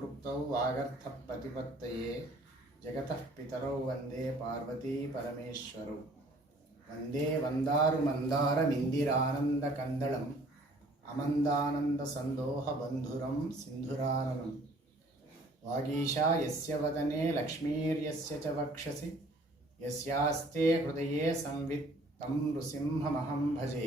సంపృక్తౌ వాగర్థప్రతిపత్తయే జగతః పితరౌ వందే పార్వతీ పరమేశ్వరౌ. వందే వందారు మందారమిందిరానంద కందళం అమందానంద సందోహ బంధురం సింధురాననం. వాగీశా యస్య వదనే లక్ష్మీర్యస్య చ వక్షసి యస్యాస్తే హృదయే సంవిత్ తం నృసింహమహం భజే.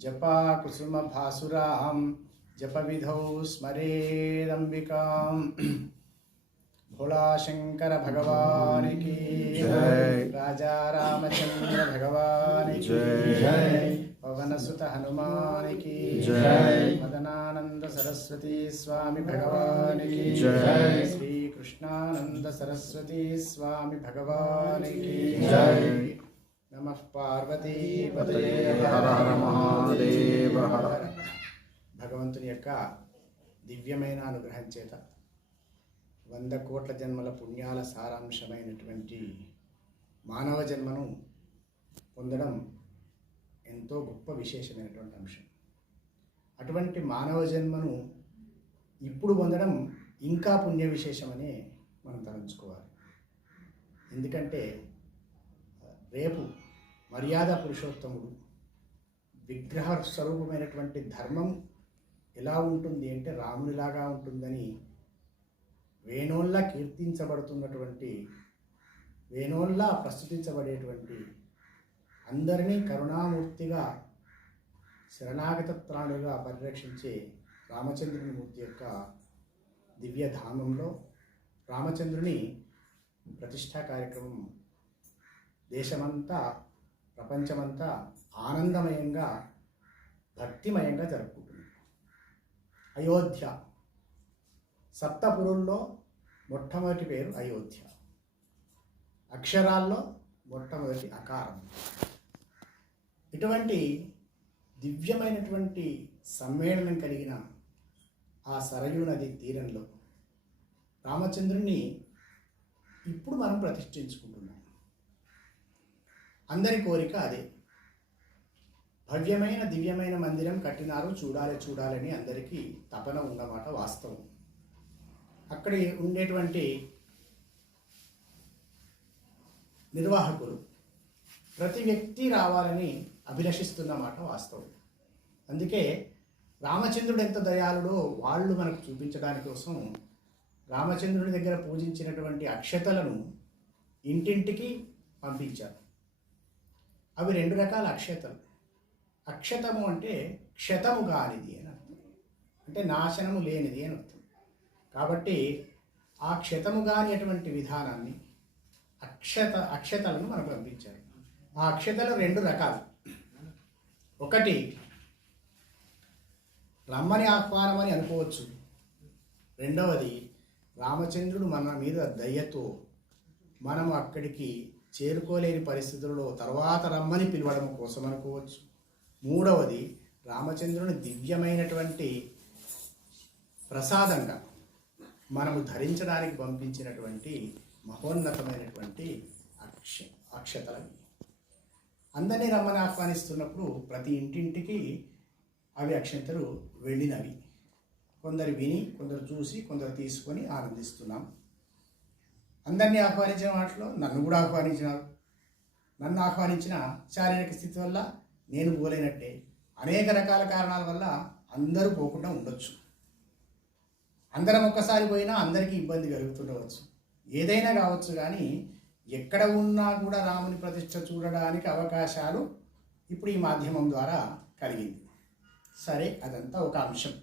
जपा कुसुम भासुराहम जप विधौ स्मरेदंबिका भोला शंकर भगवान की राजा रामचंद्र भगवान की पवन सुत हनुमान की मदनानंद सरस्वती स्वामी भगवान की श्री कृष्णानंद सरस्वती स्वामी भगवान की नमः पार्वती पते हर हर महा హర. భగవంతుని యొక్క దివ్యమైన అనుగ్రహం చేత వంద కోట్ల జన్మల పుణ్యాల సారాంశమైనటువంటి మానవ జన్మను పొందడం ఎంతో గొప్ప విశేషమైనటువంటి అంశం అటువంటి మానవ జన్మను ఇప్పుడు పొందడం ఇంకా పుణ్య విశేషమని మనం తలంచుకోవాలి ఎందుకంటే రేపు మర్యాద పురుషోత్తముడు విగ్రహ స్వరూపమైనటువంటి ధర్మం ఎలా ఉంటుంది అంటే రామునిలాగా ఉంటుందని వేణోల్లా కీర్తించబడుతున్నటువంటి వేణోల్లా ప్రస్తుతించబడేటువంటి అందరినీ కరుణామూర్తిగా శరణాగత ప్రాణులుగా పరిరక్షించే రామచంద్రుని మూర్తి యొక్క దివ్యధామంలో రామచంద్రుని ప్రతిష్టా కార్యక్రమం దేశమంతా ప్రపంచమంతా ఆనందమయంగా భక్తిమయంగా జరుపుకుంటుంది. అయోధ్య. సప్తపురుల్లో మొట్టమొదటి పేరు అయోధ్య. అక్షరాల్లో మొట్టమొదటి అకారం. ఇటువంటి దివ్యమైనటువంటి సమ్మేళనం కలిగిన ఆ సరయూ నది తీరంలో రామచంద్రుణ్ణి ఇప్పుడు మనం ప్రతిష్ఠించుకుంటున్నాం. అందరి కోరిక అదే. భవ్యమైన దివ్యమైన మందిరం కట్టినారు చూడాలి చూడాలని అందరికీ తపన ఉన్నమాట వాస్తవం. అక్కడ ఉండేటువంటి నిర్వాహకులు ప్రతి వ్యక్తి రావాలని అభిలషిస్తున్నమాట వాస్తవం. అందుకే రామచంద్రుడు ఎంత దయాళుడో వాళ్ళు మనకు చూపించడానికి కోసం రామచంద్రుడి దగ్గర పూజించినటువంటి అక్షతలను ఇంటింటికి పంపించారు. అవి రెండు రకాల అక్షతలు. అక్షతము అంటే క్షతము కానిది అని అర్థం. అంటే నాశనము లేనిది అని అర్థం. కాబట్టి ఆ క్షతము కానిటువంటి విధానాన్ని అక్షత అక్షతలను మనకు పంపించారు ఆ అక్షతలు రెండు రకాలు. ఒకటి రమ్మని ఆహ్వానం అని అనుకోవచ్చు. రెండవది రామచంద్రుడు మన మీద దయ్యతో మనము అక్కడికి చేరుకోలేని పరిస్థితులలో తర్వాత రమ్మని పిలవడం కోసం అనుకోవచ్చు. మూడవది రామచంద్రుని దివ్యమైనటువంటి ప్రసాదంగా మనము ధరించడానికి పంపించినటువంటి మహోన్నతమైనటువంటి అక్ష అక్షతలవి అందరినీ రమ్మని ఆహ్వానిస్తున్నప్పుడు ప్రతి ఇంటింటికి అవి అక్షంతలు వెళ్ళినవి. కొందరు విని కొందరు చూసి కొందరు తీసుకొని ఆనందిస్తున్నాం. అందరినీ ఆహ్వానించిన వాటిలో నన్ను కూడా ఆహ్వానించినారు. నన్ను ఆహ్వానించిన శారీరక స్థితి వల్ల నేను పోలేనట్టే. అనేక రకాల కారణాల వల్ల అందరూ పోకుండా ఉండొచ్చు. అందరం ఒక్కసారి పోయినా అందరికీ ఇబ్బంది కలుగుతుండవచ్చు. ఏదైనా కావచ్చు కానీ ఎక్కడ ఉన్నా కూడా రాముని ప్రతిష్ట చూడడానికి అవకాశాలు ఇప్పుడు ఈ మాధ్యమం ద్వారా కలిగింది. సరే అదంతా ఒక అంశం.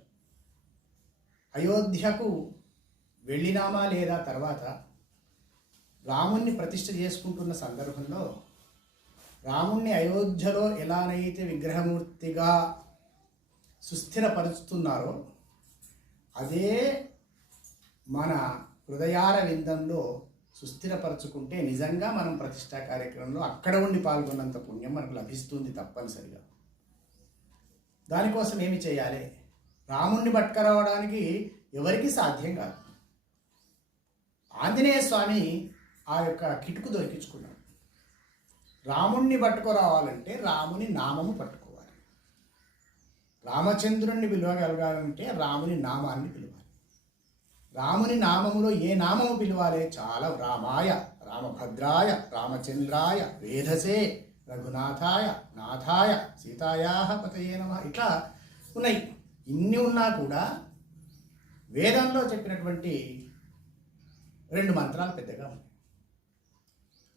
అయోధ్యకు వెళ్ళినామా లేదా తర్వాత రాముణ్ణి ప్రతిష్ఠ చేసుకుంటున్న సందర్భంలో రాముణ్ణి అయోధ్యలో ఎలానైతే విగ్రహమూర్తిగా సుస్థిరపరుస్తున్నారో అదే మన హృదయార విందంలో సుస్థిరపరచుకుంటే నిజంగా మనం ప్రతిష్టా కార్యక్రమంలో అక్కడ ఉండి పాల్గొన్నంత పుణ్యం మనకు లభిస్తుంది తప్పనిసరిగా. దానికోసం ఏమి చేయాలి? రాముణ్ణి పట్టుకరావడానికి ఎవరికీ సాధ్యం కాదు. ఆంజనేయ స్వామి ఆ యొక్క కిటుకు దొరికించుకున్నాడు. రాముణ్ణి పట్టుకురావాలంటే రాముని నామము పట్టుకోవాలి. రామచంద్రుణ్ణి పిలవగలగాలంటే రాముని నామాన్ని పిలవాలి. రాముని నామములో ఏ నామము పిలవాలి? చాలా రామాయ రామభద్రాయ రామచంద్రాయ వేధసే రఘునాథాయ నాథాయ సీతాయా పతయే నమ. ఇట్లా ఉన్నాయి. ఇన్ని ఉన్నా కూడా వేదంలో చెప్పినటువంటి రెండు మంత్రాలు పెద్దగా ఉన్నాయి.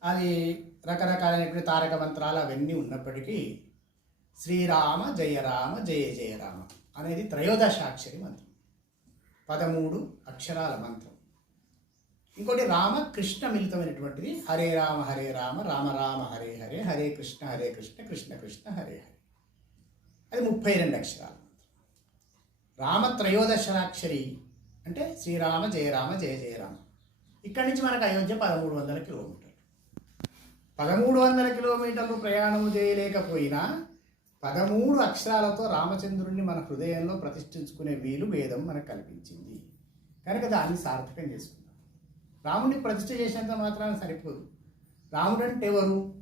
అది రకరకాలైనటువంటి తారక మంత్రాలు అవన్నీ ఉన్నప్పటికీ శ్రీరామ జయ రామ జయ జయ రామ అనేది త్రయోదశాక్షరి మంత్రం. పదమూడు అక్షరాల మంత్రం. ఇంకోటి రామ కృష్ణ మిళితమైనటువంటిది హరే రామ హరే రామ రామ రామ హరే హరే హరే కృష్ణ హరే కృష్ణ కృష్ణ కృష్ణ హరే హరే. అది ముప్పై రెండు అక్షరాల మంత్రం. రామ త్రయోదశరాక్షరి అంటే శ్రీరామ జయ రామ జయ జయ రామ. ఇక్కడి నుంచి మనకు అయోధ్య పదమూడు వందల కిలోమీటర్లు. పదమూడు వందల కిలోమీటర్లు ప్రయాణము చేయలేకపోయినా పదమూడు అక్షరాలతో రామచంద్రుడిని మన హృదయంలో ప్రతిష్ఠించుకునే వీలు వేదం మనకు కల్పించింది. కనుక దాన్ని సార్థకం చేసుకుందాం. రాముడిని ప్రతిష్ఠ చేసినంత మాత్రాన సరిపోదు. రాముడు అంటే ఎవరు?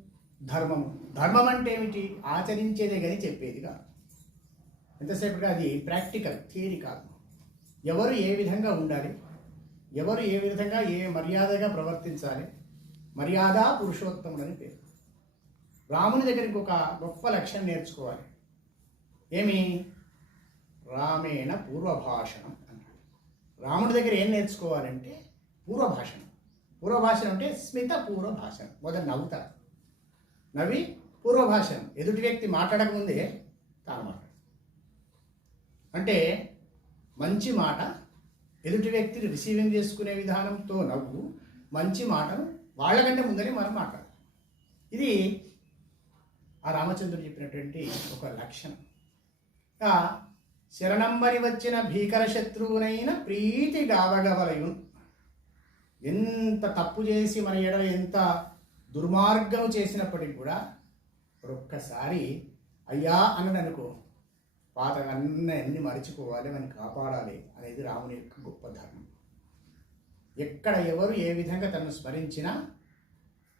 ధర్మము ధర్మం అంటే ఏమిటి? ఆచరించేదే కానీ చెప్పేది కాదు. ఎంతసేపుగా అది ప్రాక్టికల్ థియరీ కాదు. ఎవరు ఏ విధంగా ఉండాలి? ఎవరు ఏ విధంగా ఏ మర్యాదగా ప్రవర్తించాలి? మర్యాద పురుషోత్తముడు అని పేరు. రాముని దగ్గరికి ఒక గొప్ప లక్ష్యం నేర్చుకోవాలి. ఏమి? రామేణ పూర్వభాషణం అన్నాడు రాముడి దగ్గర ఏం నేర్చుకోవాలంటే పూర్వభాషణం. పూర్వభాషణం అంటే స్మిత పూర్వభాషణం. మొదటి నవ్వుతారు నవ్వి పూర్వభాషణం. ఎదుటి వ్యక్తి మాట్లాడకముందే తాను మాట్లాడు. అంటే మంచి మాట ఎదుటి వ్యక్తిని రిసీవింగ్ చేసుకునే విధానంతో నవ్వు మంచి మాటను వాళ్ళకంటే ముందరే మనం మాట్లాడాలి ఇది ఆ రామచంద్రుడు చెప్పినటువంటి ఒక లక్షణం. ఆ శరణంబరి వచ్చిన భీకర శత్రువునైన ప్రీతి గావగవలయును. ఎంత తప్పు చేసి మన ఎడ ఎంత దుర్మార్గం చేసినప్పటికి కూడా ఒక్కసారి అయ్యా అన్నది అనుకో పాత అన్నీ మరిచిపోవాలి మనం కాపాడాలి అనేది రాముని యొక్క గొప్ప ధర్మం. ఎక్కడ ఎవరు ఏ విధంగా తనను స్మరించినా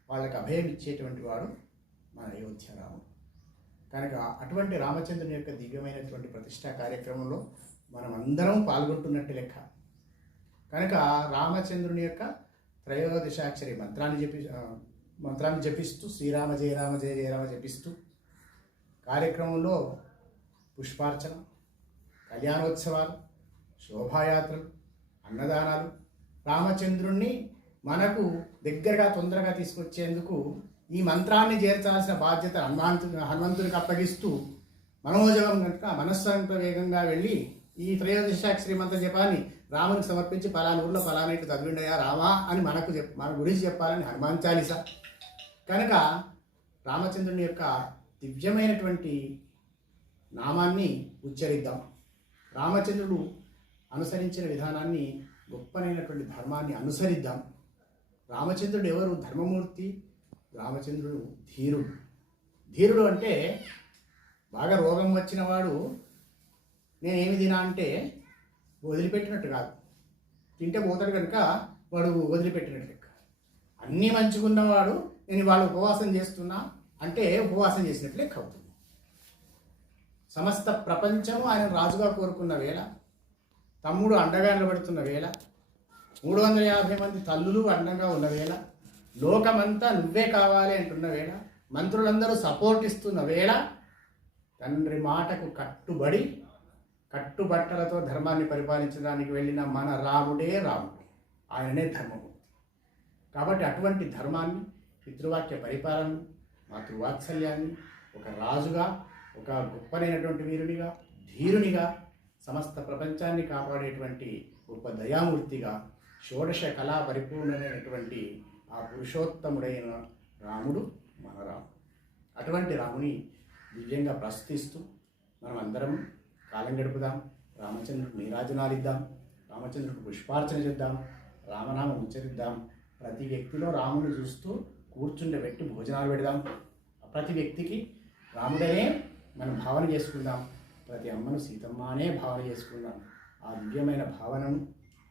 వాళ్ళకి అభయం ఇచ్చేటువంటి వాడు మన అయోధ్యరాముడు కనుక అటువంటి రామచంద్రుని యొక్క దివ్యమైనటువంటి ప్రతిష్టా కార్యక్రమంలో మనం అందరం పాల్గొంటున్నట్టు లెక్క. కనుక రామచంద్రుని యొక్క త్రయోదశాక్షరి మంత్రాన్ని జపి మంత్రాన్ని జపిస్తూ శ్రీరామ జయ రామ జయ జయ రామ జపిస్తూ కార్యక్రమంలో పుష్పార్చన కళ్యాణోత్సవాలు శోభాయాత్రలు అన్నదానాలు రామచంద్రుణ్ణి మనకు దగ్గరగా తొందరగా తీసుకొచ్చేందుకు ఈ మంత్రాన్ని చేర్చాల్సిన బాధ్యత హనుమంతు హనుమంతుడికి అప్పగిస్తూ మనోజవం కనుక మనస్సంత వేగంగా వెళ్ళి ఈ త్రయోదశాఖ శ్రీమంత జపాన్ని రామునికి సమర్పించి పలానా ఊళ్ళో పలానా ఇటు చదివిండయా రామా అని మనకు చెప్ మన గురించి చెప్పాలని హనుమాన్ చాలీస. కనుక రామచంద్రుని యొక్క దివ్యమైనటువంటి నామాన్ని ఉచ్చరిద్దాం. రామచంద్రుడు అనుసరించిన విధానాన్ని గొప్పనైనటువంటి ధర్మాన్ని అనుసరిద్దాం. రామచంద్రుడు ఎవరు? ధర్మమూర్తి. రామచంద్రుడు ధీరుడు. ధీరుడు అంటే బాగా రోగం వచ్చిన వాడు నేనేమి తినా అంటే వదిలిపెట్టినట్టు కాదు. తింటే పోతాడు కనుక వాడు వదిలిపెట్టినట్టు లెక్క అన్నీ మంచుకున్నవాడు నేను వాళ్ళు ఉపవాసం చేస్తున్నా అంటే ఉపవాసం చేసినట్టు లెక్క అవుతుంది సమస్త ప్రపంచము ఆయన రాజుగా కోరుకున్న వేళ తమ్ముడు అండగా నిలబడుతున్న వేళ మూడు వందల యాభై మంది తల్లులు అండంగా ఉన్న వేళ లోకమంతా నువ్వే కావాలి అంటున్న వేళ మంత్రులందరూ సపోర్ట్ ఇస్తున్న వేళ తండ్రి మాటకు కట్టుబడి కట్టుబట్టలతో ధర్మాన్ని పరిపాలించడానికి వెళ్ళిన మన రాముడే రాముడు ఆయననే ధర్మమూర్తి. కాబట్టి అటువంటి ధర్మాన్ని పితృవాక్య పరిపాలన మాతృవాత్సల్యాన్ని ఒక రాజుగా ఒక గొప్పనైనటువంటి వీరునిగా ధీరునిగా సమస్త ప్రపంచాన్ని కాపాడేటువంటి గొప్ప దయామూర్తిగా షోడశ కళా పరిపూర్ణమైనటువంటి ఆ పురుషోత్తముడైన రాముడు మన రాముడు అటువంటి రాముని దివ్యంగా ప్రస్తుతిస్తూ మనం అందరం కాలం గడుపుదాం రామచంద్రుడు నీరాజనాలిద్దాం రామచంద్రుడు పుష్పార్చన చేద్దాం రామనామం ఉచ్చరిద్దాం. ప్రతి వ్యక్తిలో రాముని చూస్తూ కూర్చుండే వ్యక్తి భోజనాలు పెడదాం. ప్రతి వ్యక్తికి రాముడనే మనం భావన చేసుకుందాం. ప్రతి అమ్మను సీతమ్మ అనే భావన చేసుకున్నాను. ఆ దివ్యమైన భావనను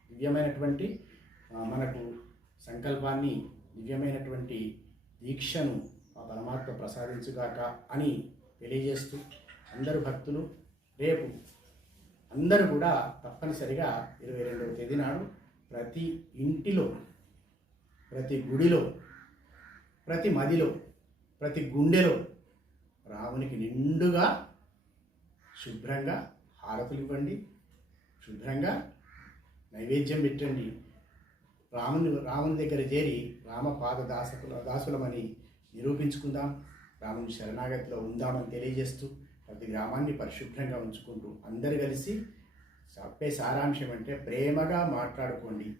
దివ్యమైనటువంటి మనకు సంకల్పాన్ని దివ్యమైనటువంటి దీక్షను ఆ పరమాత్మ ప్రసాదించుగాక అని తెలియజేస్తూ అందరు భక్తులు రేపు అందరూ కూడా తప్పనిసరిగా ఇరవై రెండవ తేదీ నాడు ప్రతి ఇంటిలో ప్రతి గుడిలో ప్రతి మదిలో ప్రతి గుండెలో రామునికి నిండుగా శుభ్రంగా హారతులు ఇవ్వండి. శుభ్రంగా నైవేద్యం పెట్టండి. రాముని రాముని దగ్గర చేరి రామపాద దాసకుల దాసులమని నిరూపించుకుందాం. రాముని శరణాగతిలో ఉందామని తెలియజేస్తూ ప్రతి గ్రామాన్ని పరిశుభ్రంగా ఉంచుకుంటూ అందరు కలిసి చెప్పే సారాంశం అంటే ప్రేమగా మాట్లాడుకోండి.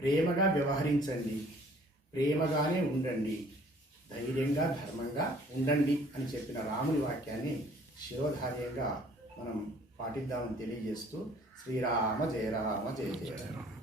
ప్రేమగా వ్యవహరించండి. ప్రేమగానే ఉండండి. ధైర్యంగా ధర్మంగా ఉండండి అని చెప్పిన రాముని వాక్యాన్ని శిరోధార్యంగా మనం పాటిద్దామని తెలియజేస్తూ శ్రీరామ జయ రామ జయ జయ. రామ